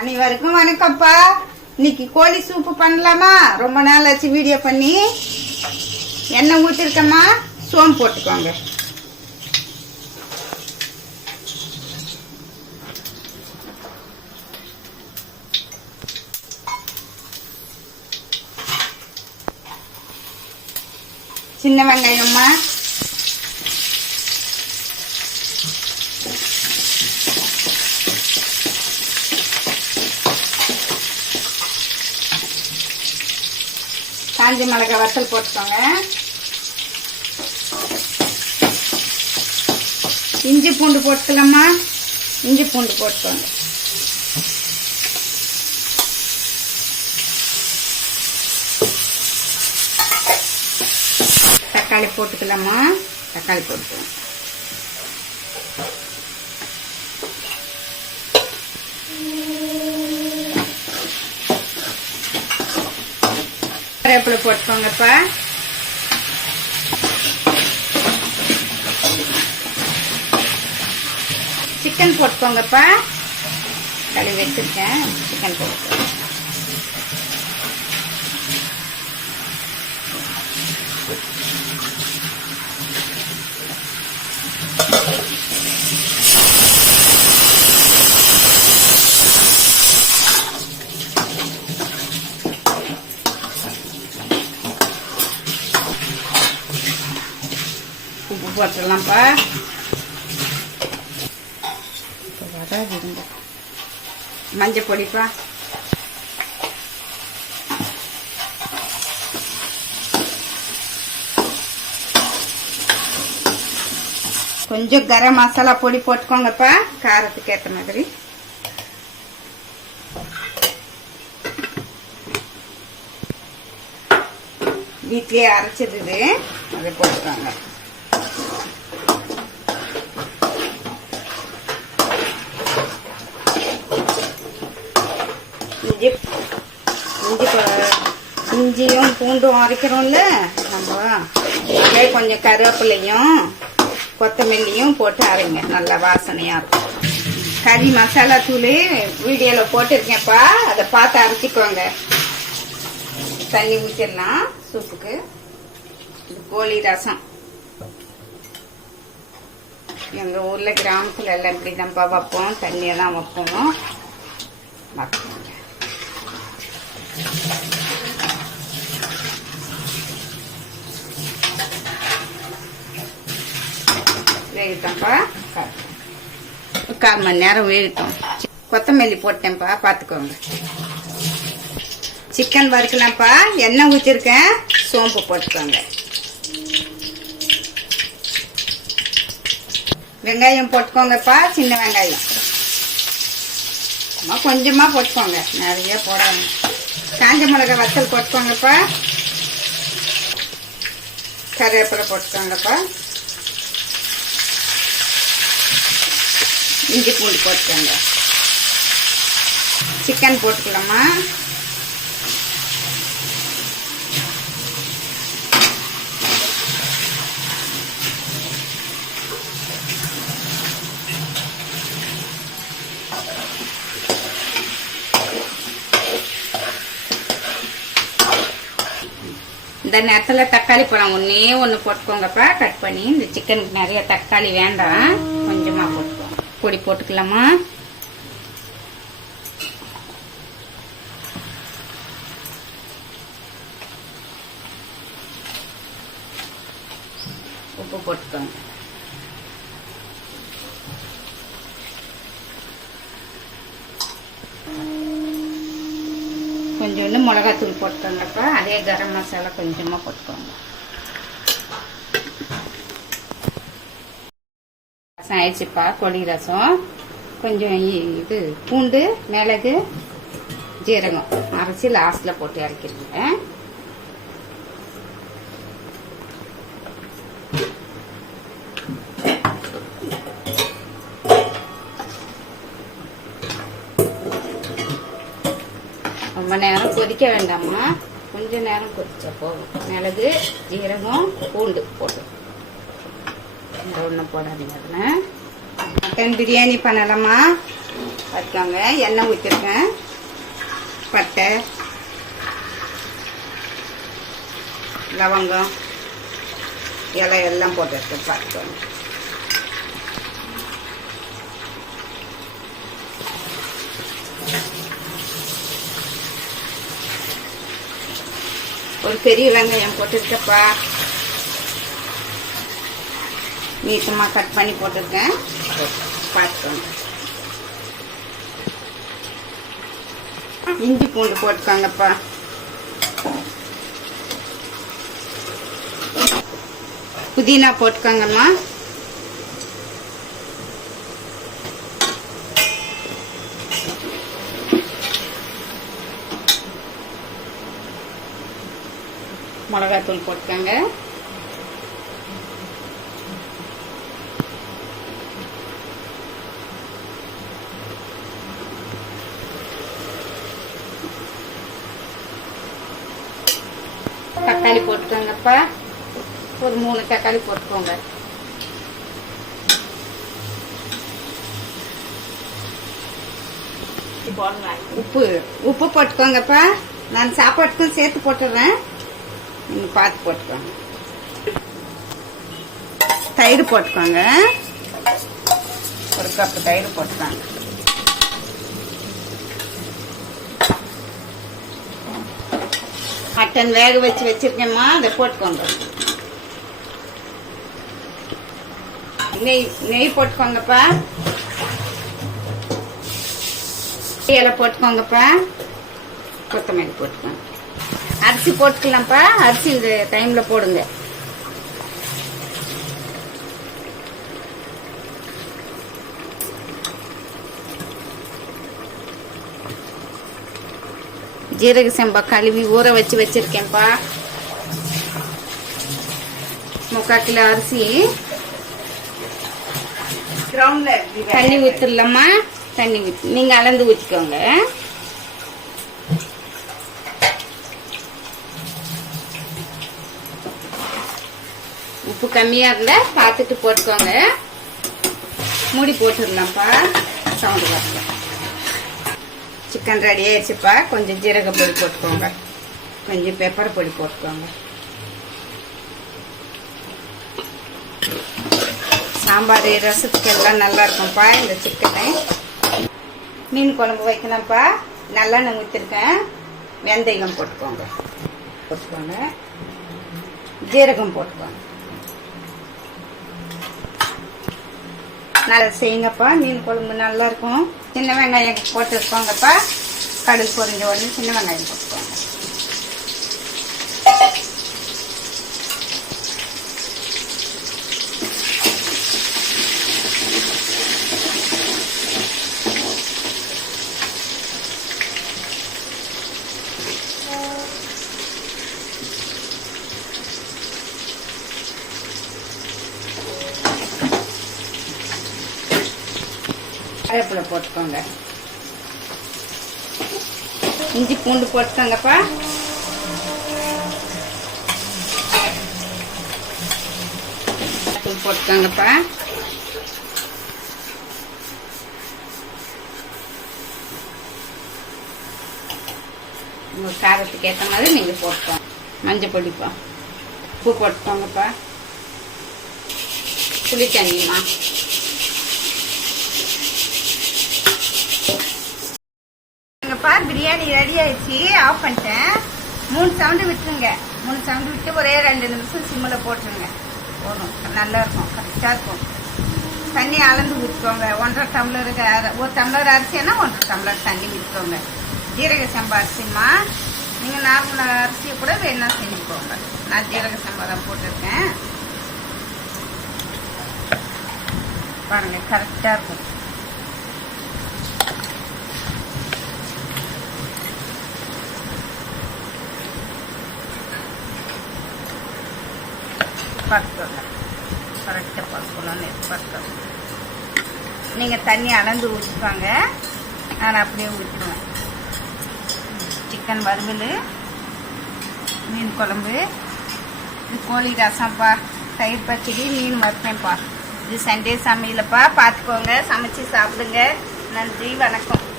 அனைவருக்கும் வணக்கம்ப்பா. இன்னைக்கு கோழி சூப்பு பண்ணலாமா? ரொம்ப நாள் ஆச்சு வீடியோ பண்ணி. எண்ணெய் ஊற்றிருக்கம்மா, சோம்பு போட்டுக்கோங்க. சின்ன வெங்காயம்மா, காஞ்ச மிளகாய் வத்தல் போட்டுக்கோங்க. இஞ்சி பூண்டு போட்டுக்கலாமா? இஞ்சி பூண்டு போட்டுக்கோங்க. தக்காளி போட்டுக்கலாமா? தக்காளி போட்டுக்கலாம். கருவேப்பிலை போட்டுக்கோங்கப்பா. சிக்கன் போட்டுக்கோங்கப்பா. கழுவி வச்சிருக்கேன், சிக்கன் போட்டுக்கோங்க. உப்பு போட்டுடலாம்ப்பா. மஞ்சள் பொடிப்பா. கொஞ்சம் கரம் மசாலா பொடி போட்டுக்கோங்கப்பா, காரத்துக்கு ஏற்ற மாதிரி. வீட்லயே அரைச்சது இது, அதை போட்டுக்கோங்க. இஞ்சியும் பூண்டும் அரைக்கிறோம்ல நம்ம, அதே கொஞ்சம் கருவேப்பிலையும் கொத்தமல்லியும் போட்டு அரைங்க, நல்லா வாசனையா இருக்கும். கறி மசாலா தூள் வீடியோல போட்டிருக்கேன்ப்பா, அதை பார்த்து அரைச்சிக்கோங்க. தண்ணி ஊற்றிடலாம் சூப்புக்கு. இது கோழி ரசம். எங்க ஊர்ல கிராமத்துல எல்லாம் இப்படிதான்ப்பா வைப்போம், தண்ணியை தான் வைப்போம். வேகட்டோம்ப்பா, 1/4 மணி நேரம் வேகட்டும். கொத்தமல்லி போட்டேன்ப்பா, பார்த்துக்கோங்க. சிக்கன் வறுக்கலாம்ப்பா. எண்ணெய் ஊற்றிருக்கேன், சோம்பு போட்டுக்கோங்க. வெங்காயம் போட்டுக்கோங்கப்பா, சின்ன வெங்காயம் கொஞ்சமா போட்டுக்கோங்க, நிறைய போடாம. காஞ்ச மிளகாய் வத்தல் போட்டுக்கோங்கப்பா. கருவேப்பிலை போட்டுக்கோங்கப்பா. இஞ்சி பூண்டு போட்டுக்கோங்க. சிக்கன் போட்டுக்கலாமா? இந்த நேரத்தில் தக்காளி பழம் ஒன்னே ஒன்று போட்டுக்கோங்கப்பா, கட் பண்ணி. இந்த சிக்கனுக்கு நிறைய தக்காளி வேண்டாம், கொஞ்சமாக போட்டுக்கோங்க. பொடி போட்டுக்கலாமா? உப்பு போட்டுக்கோங்க. கொஞ்சோண்டு மிளகாத்தூள் போட்டுக்கோங்கப்பா. அதே கரம் மசாலா கொஞ்சமா போட்டுக்கோங்க. ரசம் ஆயிடுச்சுப்பா, கோழி ரசம். கொஞ்சம் இது பூண்டு, மிளகு, ஜீரகம் அரைச்சி லாஸ்ட்ல போட்டு இறக்கிருக்கேன். ரொம்ப நேரம் கொதிக்க வேண்டாமா, கொஞ்ச நேரம் கொதிச்சா போதும். மிளகு, ஜீரகம், பூண்டு போட்டு ஒன்றும் போடாதீங்க. மட்டன் பிரியாணி பண்ணலாமா? வச்சுக்கோங்க. எண்ணெய் ஊற்றிருக்கேன். பட்டை, லவங்கம், இலை எல்லாம் போட்டுருக்கேன். பார்த்துக்கோங்க. ஒரு பெரிய வெங்காயம் போட்டுருக்கப்பா. நீட்டமாக கட் பண்ணி போட்டிருக்கேன். பார்த்துக்கோங்க. இஞ்சி பூண்டு போட்டுக்கோங்கப்பா. புதினா போட்டுக்கோங்கம்மா. மிளகாத்தூள் போட்டுக்கோங்க. தக்காளி போட்டுக்கோங்கப்பா. ஒரு 3 தக்காளி போட்டுக்கோங்க. உப்பு போட்டுக்கோங்கப்பா. நான் சாப்பாட்டுக்கும் சேர்த்து போட்டுடுறேன். நீங்க பார்த்து போட்டுக்கோங்க. தயிர் போட்டுக்கோங்க. ஒரு கப்பு தயிர் போட்டுக்கோங்க. மட்டன் வேக வச்சிருக்கேம்மா. அதை போட்டுக்கோங்க. நெய் போட்டுக்கோங்கப்பா. இலை போட்டுக்கோங்கப்பா. கொத்தமல்லி போட்டுக்கோங்க. அரிசி போட்டுக்கலாம்ப்பா. அரிசி இந்த டைம்ல போடுங்க. ஜீரக சம்பா கழுவி ஊற வச்சிருக்கேன்ப்பா. 3/4 கிலோ அரிசி. தண்ணி ஊத்திடலாமா? தண்ணி ஊற்றி நீங்க அளந்து ஊற்றிக்கோங்க. உப்பு கம்மியா இருந்தா பார்த்துட்டு போட்டுக்கோங்க. மூடி போட்டுடலாம்ப்பா. சவுண்ட் வரல. சிக்கன் ரெடி ஆயிடுச்சுப்பா. கொஞ்சம் ஜீரக பொடி போட்டுக்கோங்க. கொஞ்சம் பெப்பர் பொடி போட்டுக்கோங்க. சாம்பார் ரசத்துக்கு எல்லாம் நல்லா இருக்கும்ப்பா இந்த சிக்கனை. மீன் குழம்பு வைக்கலாம்ப்பா. நல்லெண்ணெய் ஊற்றிருக்கேன். வெந்தயம் போட்டுக்கோங்க. ஜீரகம் போட்டுக்கோங்க. நல்லா செய்யுங்கப்பா. மீன் குழம்பு நல்லா இருக்கும். சின்ன வெங்காயம் போட்டுருக்கோங்கப்பா. கடுகு பொரிஞ்ச உடனே சின்ன வெங்காயம் போட்டுக்கோங்க. கருவேப்பிலை போட்டுக்கோங்க. இஞ்சி பூண்டு போட்டுக்கோங்கப்பா. போட்டுக்கோங்கப்பா. உங்க காரத்துக்கு ஏற்ற மாதிரி நீங்க போட்டுக்கோங்க. மஞ்சள் பொடிப்பா. உப்பு போட்டுக்கோங்கப்பா. புளி தண்ணிமா. பிரியாணி ரெடி ஆயிடுச்சு. ஆஃப் பண்ணிட்டேன். 3 சவுண்டு விட்டுருங்க. 3 சவுண்டு விட்டு ஒரே 2 நிமிஷம் சிம்மில் போட்டுருங்க. போதும். நல்லா இருக்கும். கரெக்டாக இருக்கும். தண்ணி அளந்து ஊற்றிக்கோங்க. 1.5 டம்ளருக்கு 1 டம்ளர் அரிசினா 1.5 டம்ளர் தண்ணி ஊற்றிக்கோங்க. ஜீரக சம்பா அரிசிமா. நீங்கள் நார்மல் அரிசியை கூட வேணா செஞ்சுக்கோங்க. நான் ஜீரக சம்பா தான் போட்டிருக்கேன். பாருங்க கரெக்டாக இருக்கும். பார்த்துக்கோங்க. கரெக்டாக பார்த்துக்கணும்னு பார்த்துக்கோங்க. நீங்கள் தண்ணி அளந்து ஊற்றிப்பாங்க. நான் அப்படியே ஊற்றிடுவேன். சிக்கன் வறுவல், மீன் குழம்பு, இது கோழி ரசம்ப்பா, தயிர் பச்சடி, மீன் வறுப்பேன்ப்பா. இது சண்டே சமையலப்பா. பார்த்துக்கோங்க. சமைச்சு சாப்பிடுங்க. நன்றி, வணக்கம்.